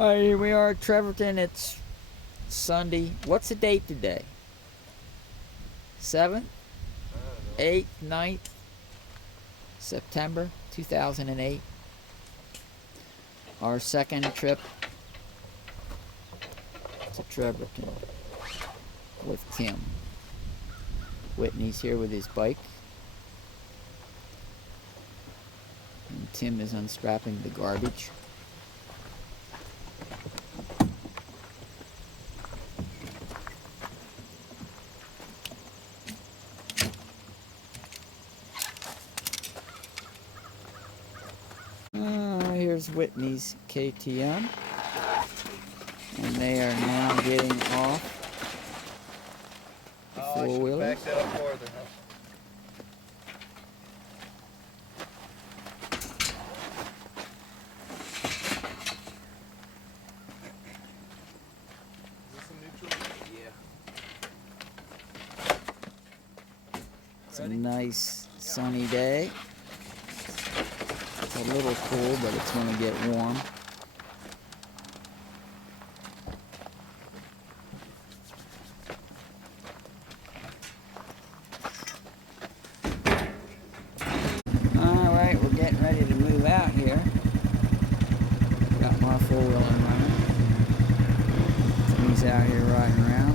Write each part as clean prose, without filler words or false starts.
Alright, here we are at Treverton. It's Sunday. What's the date today? 7th? 8th? 9th? September 2008. Our second trip to Treverton with Tim. Whitney's here with his bike. And Tim is unstrapping the garbage. Here's Whitney's KTM, and they are now getting off the four-wheelers. Back that up farther, huh? Is this a neutral? Yeah. It's a nice sunny day. It's a little cool, but it's going to get warm. Alright, we're getting ready to move out here. Got my four-wheel running. He's out here riding around.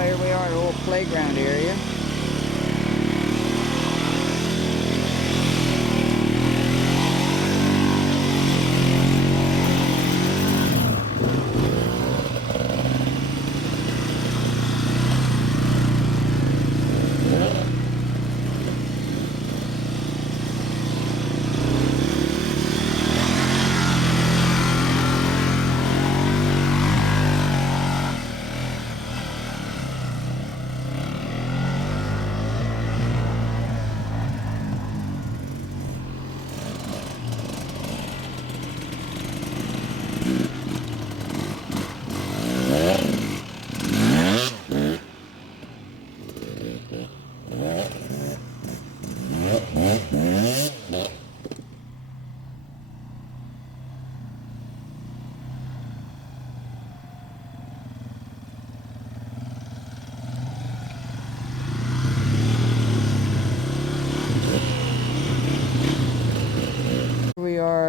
Here we are at a little playground area.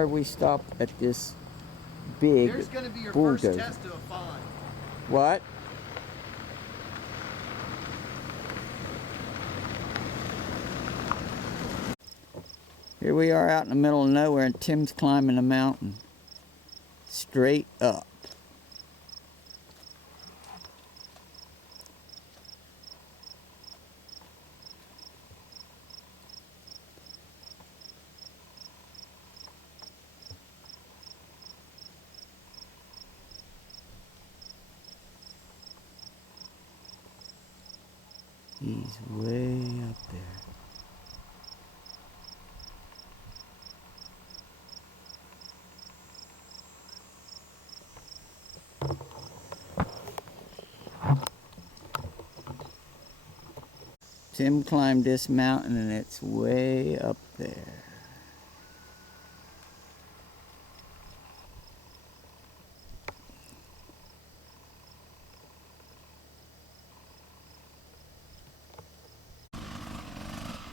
We stopped at this big There's going to be your bulldozer. first test of a fine. What? Here we are out in the middle of nowhere, and Tim's climbing a mountain straight up. He's way up there. Tim climbed this mountain and it's way up there.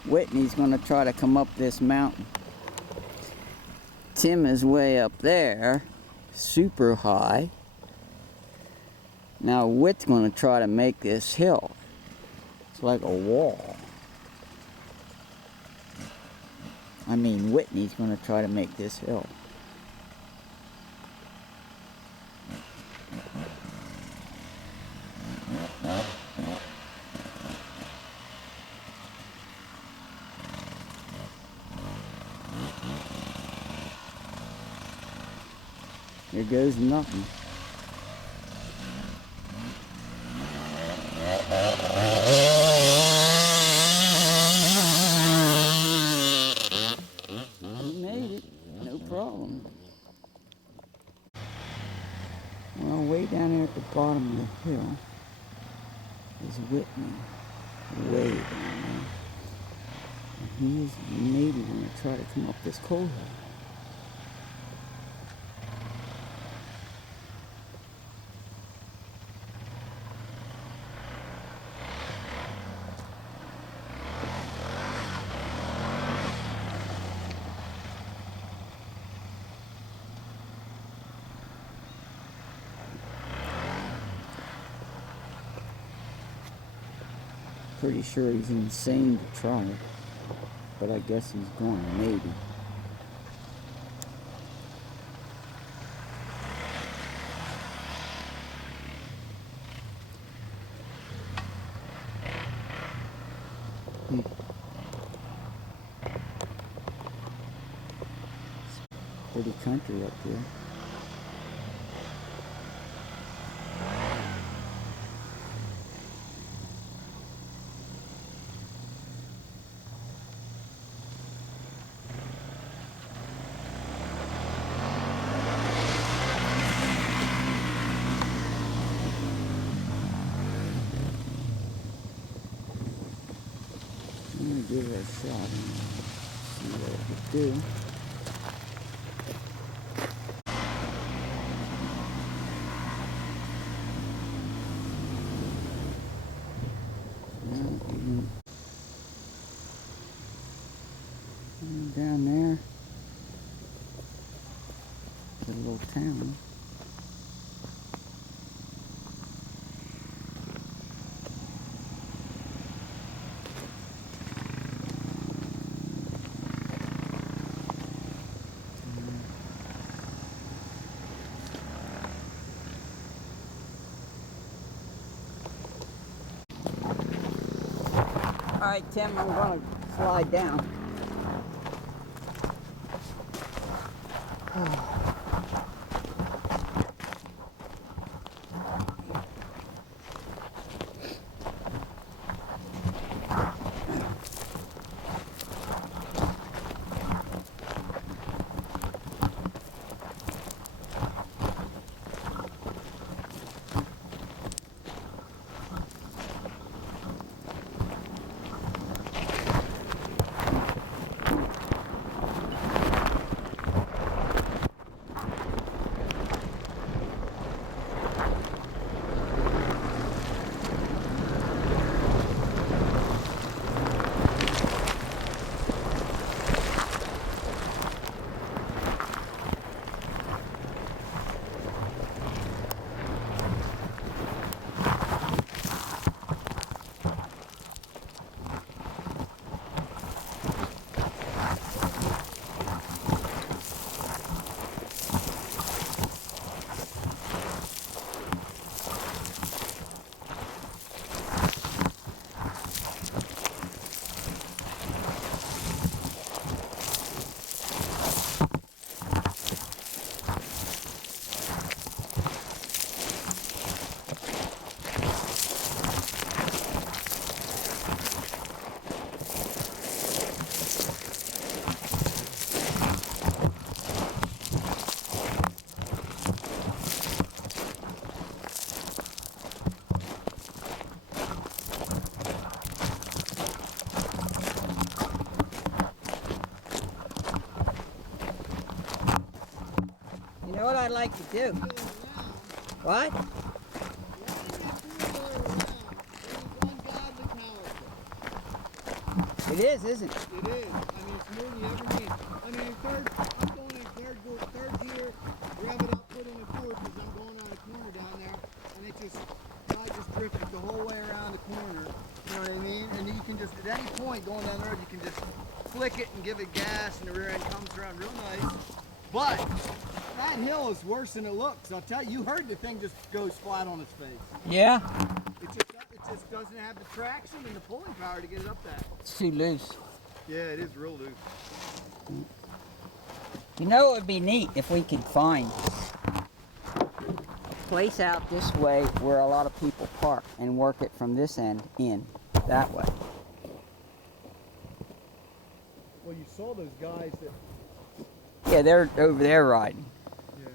Whitney's going to try to come up this mountain. Tim is way up there, super high. Now Whit's going to try to make this hill. It's like a wall. I mean, Whitney's going to try to make this hill. Here goes nothing. He made it, no problem. Well, way down there at the bottom of the hill is Whitney, way down there. He's maybe going to try to come up this coal hill. Pretty sure he's insane to try it, but I guess he's going, maybe. Pretty country up here. I'm gonna give it a shot and see what it would do. Down there, the little town. All right, Tim, I'm going to slide down. You know what I'd like to do? What? It is, isn't it? It is. I mean, it's more than you ever need. I mean, I'm going in third gear, rev it up, put it in fourth because I'm going on a corner down there, and I just drifted the whole way around the corner. You know what I mean? And you can just, at any point going down the road, you can just flick it and give it gas, and the rear end comes around real nice. But that hill is worse than it looks. I'll tell you, you heard the thing just goes flat on its face. Yeah. It just doesn't have the traction and the pulling power to get it up that. It's too loose. Yeah, it is real loose. You know, it would be neat if we could find a place out this way where a lot of people park and work it from this end in that way. Well, you saw those guys that... Yeah, they're over there riding. Yeah.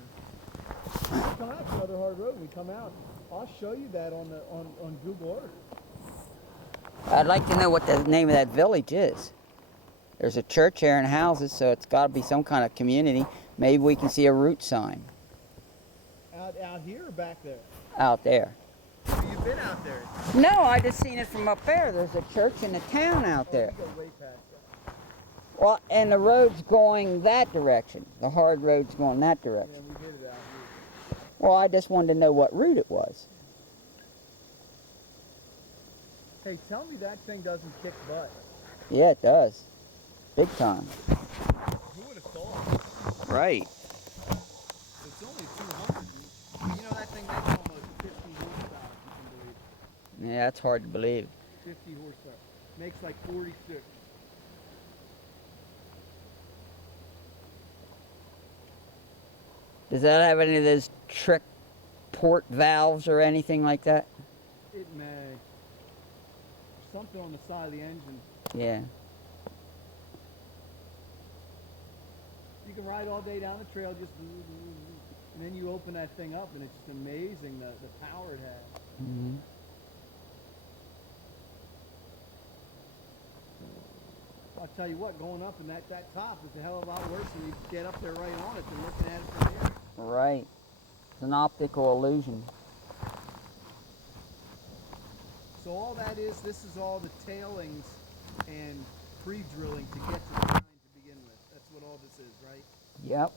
We come out to another hard road. We come out. I'll show you that on Google Earth. I'd like to know what the name of that village is. There's a church here and houses, so it's got to be some kind of community. Maybe we can see a route sign Out here or back there? out there. Have you been out there? No, I just seen it from up there. There's a church in the town out there. You go way past that. Well, and the road's going that direction. The hard road's going that Yeah, direction. we hit it out here. Well, I just wanted to know what route it was. Hey, tell me that thing doesn't kick butt. Yeah, it does. Big time. Who would have thought? Right. It's only 200. You know that thing makes almost 50 horsepower, if you can believe it. Yeah, that's hard to believe. 50 horsepower. Makes like 46. Does that have any of those trick port valves or anything like that? It may. Something on the side of the engine. Yeah. You can ride all day down the trail, just and then you open that thing up, and it's just amazing the power it has. Mm-hmm. I'll tell you what, going up in that top is a hell of a lot worse than you get up there right on it than looking at it from here. Right. It's an optical illusion. So all that is, this is all the tailings and pre-drilling to get to the mine to begin with. That's what all this is, right? Yep.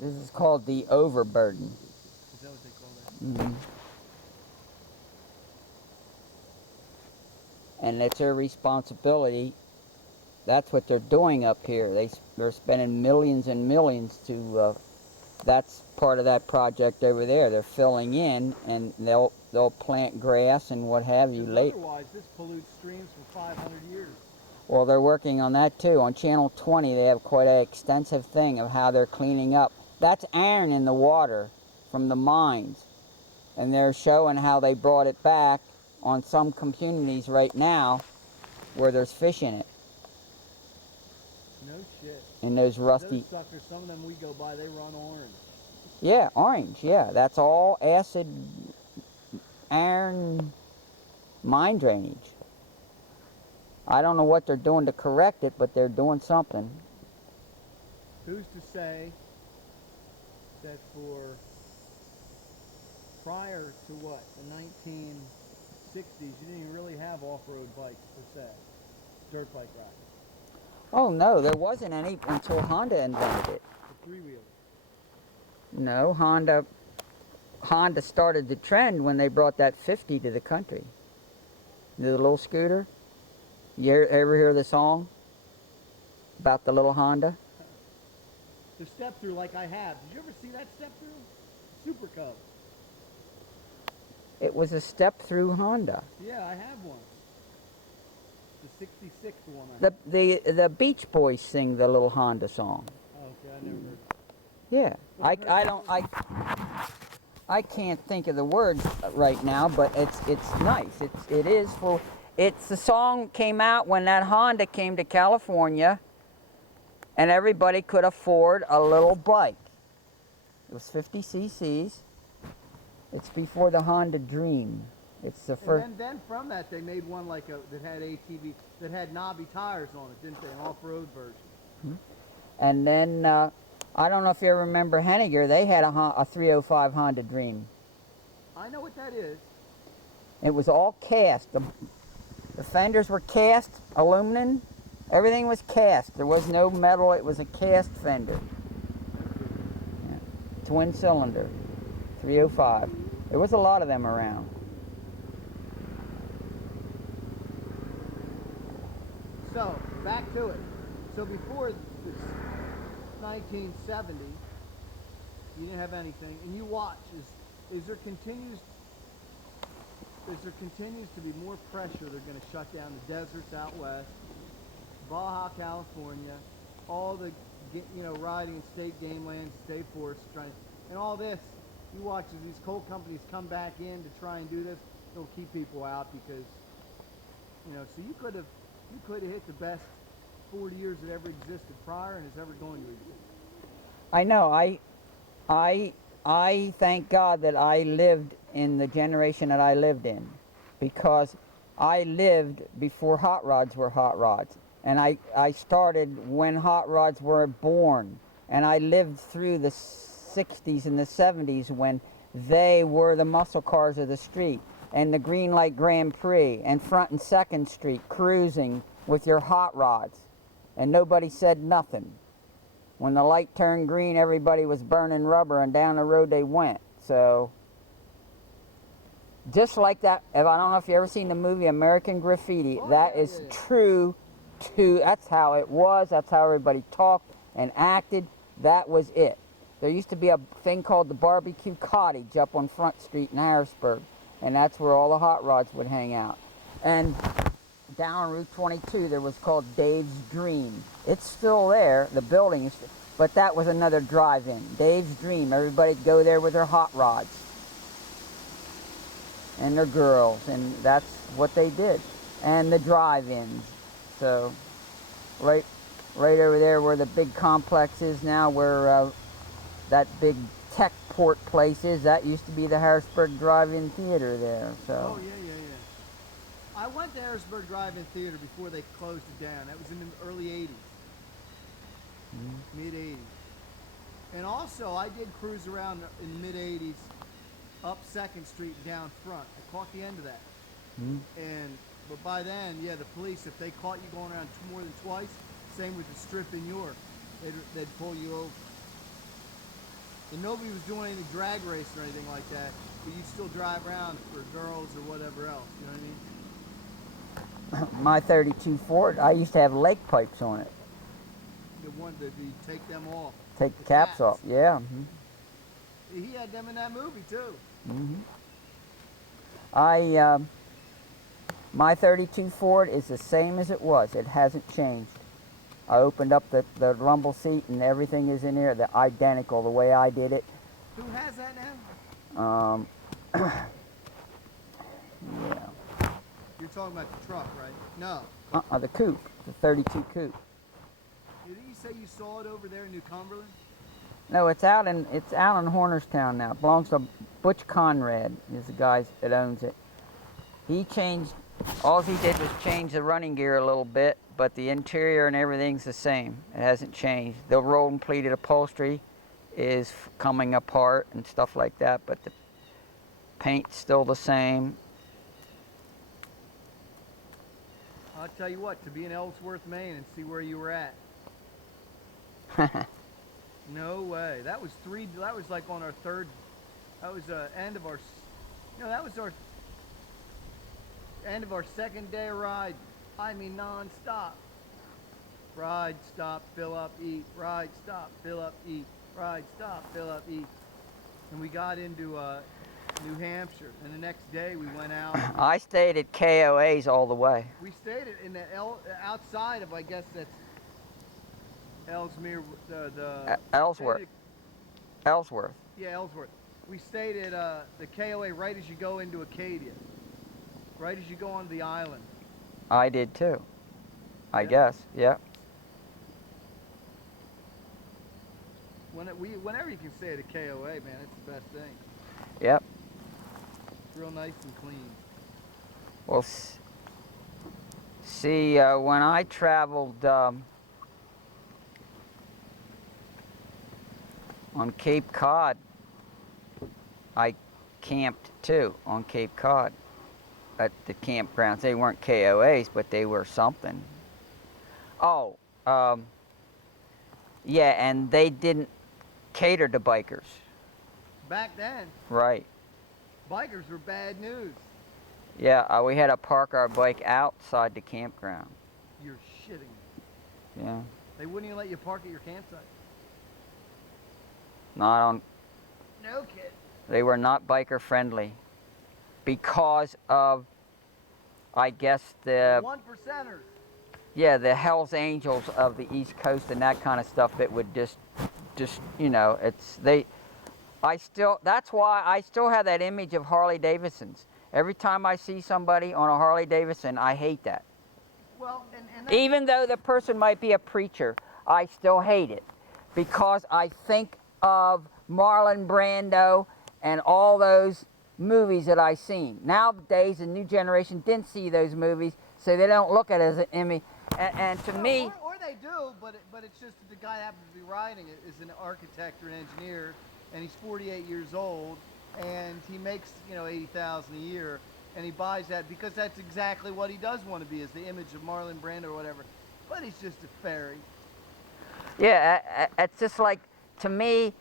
This is called the overburden. Is that what they call that? Mm-hmm. And it's their responsibility. That's what they're doing up here. They're spending millions and millions to. That's part of that project over there. They're filling in, and they'll plant grass and what have you. Otherwise, this pollutes streams for 500 years. Well, they're working on that too. On Channel 20, they have quite an extensive thing of how they're cleaning up. That's iron in the water from the mines, and they're showing how they brought it back on some communities right now where there's fish in it. No shit. In those rusty... Those suckers, some of them we go by, they run orange. Yeah, orange, yeah. That's all acid, iron, mine drainage. I don't know what they're doing to correct it, but they're doing something. Who's to say that for prior to what, the 1960s, you didn't even really have off-road bikes per se, dirt bike ride. Oh no, there wasn't any until Honda invented it. The three-wheeler. No, Honda started the trend when they brought that 50 to the country. The little scooter. You ever hear the song about the little Honda? The step-through like I have. Did you ever see that step-through? Super Cub. It was a step-through Honda. Yeah, I have one. The 66 one I have. The Beach Boys sing the little Honda song. Oh, okay, I never heard it. Yeah, I can't think of the words right now, but it's nice. It's the song came out when that Honda came to California, and everybody could afford a little bike. It was 50 cc's. It's before the Honda Dream. It's the first. And then from that they made one like that had ATV that had knobby tires on it, didn't they? An off-road version. And then I don't know if you ever remember Henniger. They had a 305 Honda Dream. I know what that is. It was all cast. The fenders were cast, aluminum. Everything was cast. There was no metal. It was a cast fender. Yeah. Twin cylinder, 305. There was a lot of them around. So, back to it. So before this 1970, you didn't have anything, and you watch, is there continues to be more pressure. They're going to shut down the deserts out west, Baja California, all the riding in state game lands, state forests, and all this. You watch as these coal companies come back in to try and do this. It'll keep people out because so you could have hit the best 40 years that ever existed prior and is ever going to exist. I know. I thank God that I lived in the generation that I lived in, because I lived before hot rods were hot rods. And I started when hot rods were born. And I lived through the 60s and the 70s when they were the muscle cars of the street. And the Green Light Grand Prix and Front and Second Street cruising with your hot rods. And nobody said nothing. When the light turned green, everybody was burning rubber and down the road they went. So, just like that, I don't know if you ever seen the movie American Graffiti, that is true to, that's how it was, that's how everybody talked and acted, that was it. There used to be a thing called the Barbecue Cottage up on Front Street in Harrisburg, and that's where all the hot rods would hang out. And down on Route 22 there was called Dave's Dream. It's still there, the building is, but that was another drive-in. Dave's Dream, everybody'd go there with their hot rods and their girls, and that's what they did. And the drive-ins. So right over there where the big complex is now, where that big tech port place is, that used to be the Harrisburg Drive-In Theater there. So. Oh, yeah. I went to Harrisburg Drive-In Theater before they closed it down. That was in the early 80s. Mid-80s. And also, I did cruise around in the mid-80s up 2nd Street down front. I caught the end of that. But by then, yeah, the police, if they caught you going around more than twice, same with the strip in York, they'd pull you over. And nobody was doing any drag race or anything like that, but you'd still drive around for girls or whatever else, you know what I mean? My 32 Ford, I used to have lake pipes on it. The one that you take them off. Take the caps off, yeah. He had them in that movie too. My 32 Ford is the same as it was. It hasn't changed. I opened up the rumble seat and everything is in there. They're identical the way I did it. Who has that now? Yeah. You're talking about the truck, right? No. The coupe, the 32 coupe. Didn't you say you saw it over there in New Cumberland? No, it's out in Hornerstown now. It belongs to Butch Conrad, is the guy that owns it. He changed, all he did was change the running gear a little bit, but the interior and everything's the same. It hasn't changed. The rolled and pleated upholstery is coming apart and stuff like that, but the paint's still the same. I'll tell you what, to be in Ellsworth, Maine and see where you were at. No way. That was like on our third, that was end of our, that was our end of our second day of ride. I mean, non-stop. Ride, stop, fill up, eat. Ride, stop, fill up, eat. Ride, stop, fill up, eat. And we got into New Hampshire, and the next day we went out. I stayed at KOA's all the way. We stayed in the outside of, I guess that's Ellesmere, Ellsworth. Ellsworth. Yeah, Ellsworth. We stayed at the KOA right as you go into Acadia, right as you go onto the island. I did too. I guess, yeah. Whenever you can stay at a KOA, man, it's the best thing. Yep. It's real nice and clean. Well, see, when I traveled on Cape Cod, I camped too on Cape Cod at the campgrounds. They weren't KOAs, but they were something. Oh, yeah, and they didn't cater to bikers. Back then, Right. bikers were bad news. Yeah, we had to park our bike outside the campground. You're shitting me. Yeah. They wouldn't even let you park at your campsite. Not on. No kid. They were not biker friendly because of, I guess, the 1%ers. yeah, the Hells Angels of the East Coast and that kind of stuff that would just it's that's why I still have that image of Harley Davidsons. Every time I see somebody on a Harley Davidson, I hate that. Well, and Even though the person might be a preacher, I still hate it because I think of Marlon Brando and all those movies that I seen. Nowadays, the new generation didn't see those movies, so they don't look at it as an image. And to me, or they do, but it's just that the guy that happens to be riding it is an architect or an engineer, and he's 48 years old, and he makes, you know, 80,000 a year, and he buys that because that's exactly what he does want to be, is the image of Marlon Brando or whatever. But he's just a fairy. yeah, it's just like, to me,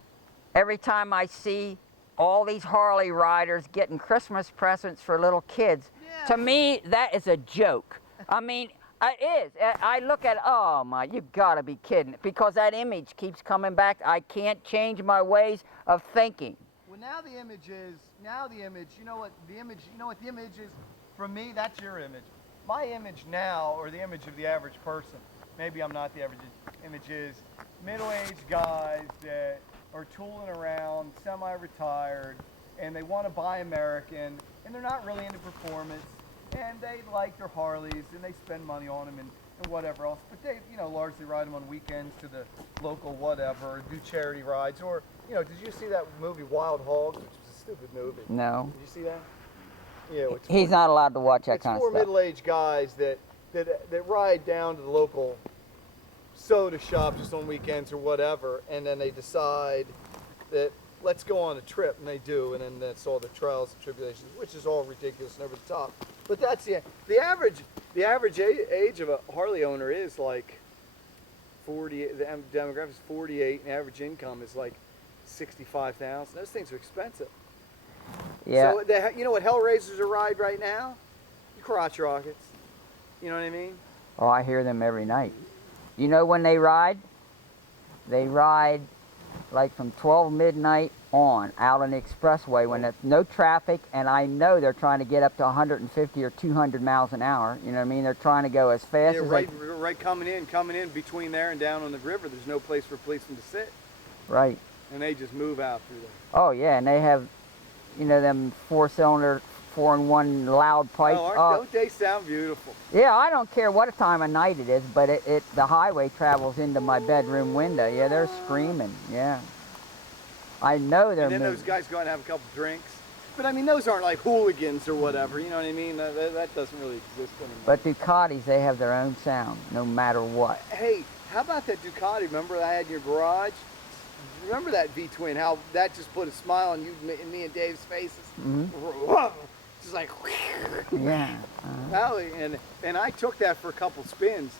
every time I see all these Harley riders getting Christmas presents for little kids, Yeah. to me, that is a joke. I mean, it is. I look at, oh my, you gotta be kidding, because that image keeps coming back. I can't change my ways of thinking. Well, now the image, you know what the image is? From me, that's your image. My image now, or the image of the average person, maybe I'm not the average image, is middle-aged guys that are tooling around, semi-retired, and they want to buy American, and they're not really into performance, and they like their Harleys, and they spend money on them and whatever else, but they, you know, largely ride them on weekends to the local whatever, or do charity rides, or, you know, did you see that movie Wild Hogs, which was a stupid movie? No. Did you see that? Yeah. He's not allowed to watch that kind of It's stuff. four middle-aged guys that ride down to the local soda shop just on weekends or whatever, and then they decide that let's go on a trip, and they do, and then that's all the trials and tribulations, which is all ridiculous and over the top. But that's the average age of a Harley owner is like 40. The demographic is 48, and average income is like 65,000. Those things are expensive. Yeah. So you know what Hellraisers are ride right now? Crotch rockets. You know what I mean? Oh, I hear them every night. You know when they ride? They ride like from 12 midnight on out on the expressway when there's no traffic, and I know they're trying to get up to 150 or 200 miles an hour. You know what I mean? They're trying to go as fast as right coming in between there and down on the river. There's no place for policemen to sit. Right. And they just move out through there. Oh yeah, and they have, you know, them 4-cylinder, 4-in-1 loud pipes. Don't they sound beautiful? Yeah, I don't care what time of night it is, but the highway travels into my bedroom window. Yeah, they're screaming. Yeah. I know they're And then moving. those guys go out and have a couple drinks. But I mean, those aren't like hooligans or whatever. You know what I mean? That doesn't really exist anymore. But Ducatis, they have their own sound, no matter what. Hey, how about that Ducati? Remember that I had in your garage? Remember that V-twin? How that just put a smile on you, and me and Dave's faces. Mm-hmm. Just like. Yeah. And I took that for a couple spins.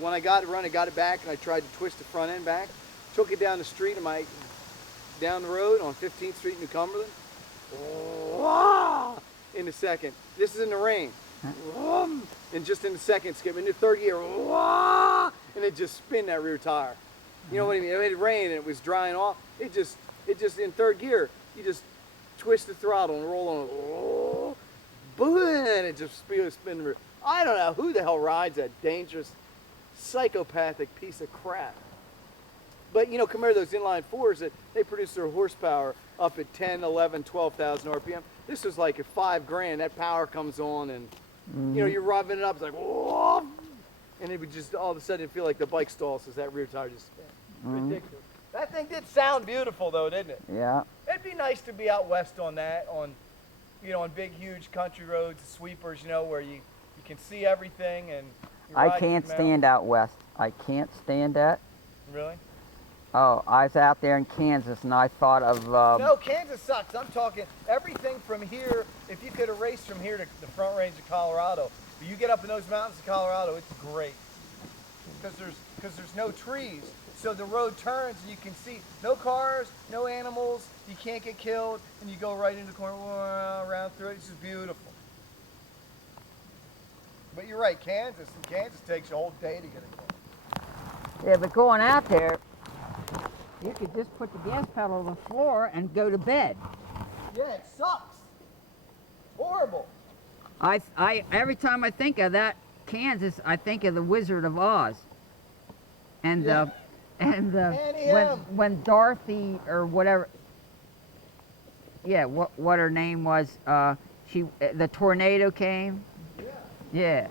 When I got it running, got it back, and I tried to twist the front end back. Took it down the street down the road on 15th Street in New Cumberland. In a second. This is in the rain. And just in a second, skip into third gear. And it just spin that rear tire. You know what I mean? It rained and it was drying off. It just in third gear, you just twist the throttle and roll on. Boom! And it just spin the rear. I don't know who the hell rides that dangerous, psychopathic piece of crap. But, you know, compare those inline fours that they produce their horsepower up at 10, 11, 12,000 RPM. This was like at $5,000, that power comes on and, you know, you're rubbing it up, it's like, whoa, and it would just, all of a sudden, feel like the bike stalls as that rear tire just spins. Ridiculous. That thing did sound beautiful, though, didn't it? Yeah. It'd be nice to be out west on that, you know, on big, huge country roads, sweepers, you know, where you can see everything and I can't stand out west. I can't stand that. Really? Oh, I was out there in Kansas and I thought of... No, Kansas sucks. I'm talking everything from here. If you could erase from here to the Front Range of Colorado, but you get up in those mountains of Colorado, it's great. Because there's no trees. So the road turns and you can see no cars, no animals, you can't get killed, and you go right into the corner, around through it. It's just beautiful. But you're right, Kansas takes a whole day to get it. Yeah, but going out there, you could just put the gas pedal on the floor and go to bed. Yeah, it sucks. Horrible. Every time I think of that Kansas, I think of the Wizard of Oz. And when Dorothy or whatever, yeah, what her name was, the tornado came. Yeah. Yeah.